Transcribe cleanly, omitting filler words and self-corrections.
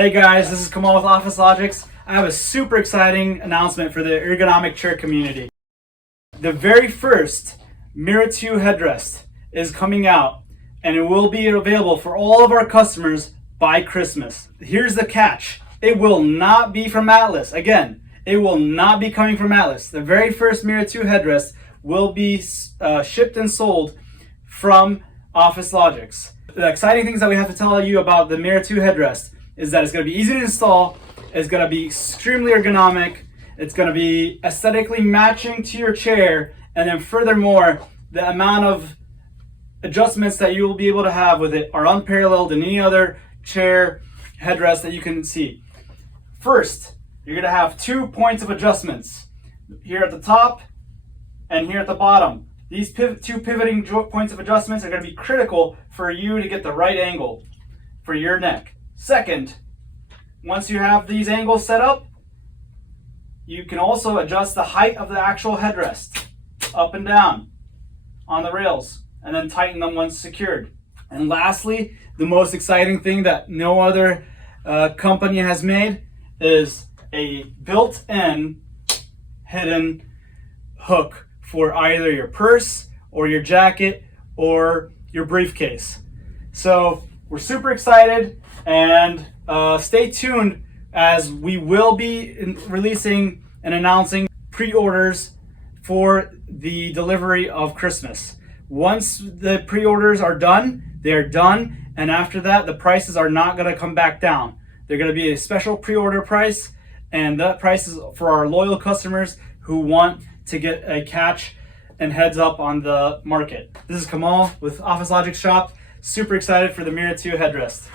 Hey guys, this is Kamal with Office Logics. I have a super exciting announcement for the ergonomic chair community. The very first Mirra 2 headrest is coming out, and it will be available for all of our customers by Christmas. Here's the catch. It will not be from Atlas. Again, it will not be coming from Atlas. The very first Mirra 2 headrest will be shipped and sold from OfficeLogix. The exciting things that we have to tell you about the Mirra 2 headrest is that it's going to be easy to install, it's going to be extremely ergonomic, it's going to be aesthetically matching to your chair, and then furthermore, the amount of adjustments that you will be able to have with it are unparalleled in any other chair headrest that you can see. First, you're going to have 2 points of adjustments, here at the top and here at the bottom. These two pivoting points of adjustments are going to be critical for you to get the right angle for your neck. Second, once you have these angles set up, you can also adjust the height of the actual headrest up and down on the rails and then tighten them once secured. And lastly, the most exciting thing that no other company has made is a built-in hidden hook for either your purse or your jacket or your briefcase. So we're super excited, and stay tuned as we will be releasing and announcing pre-orders for the delivery of Christmas. Once the pre-orders are done, they're done, and after that the prices are not going to come back down. They're going to be a special pre-order price, and that price is for our loyal customers who want to get a catch and heads up on the market. This is Kamal with Office Logics Shop. Super excited for the Mirra 2 headrest.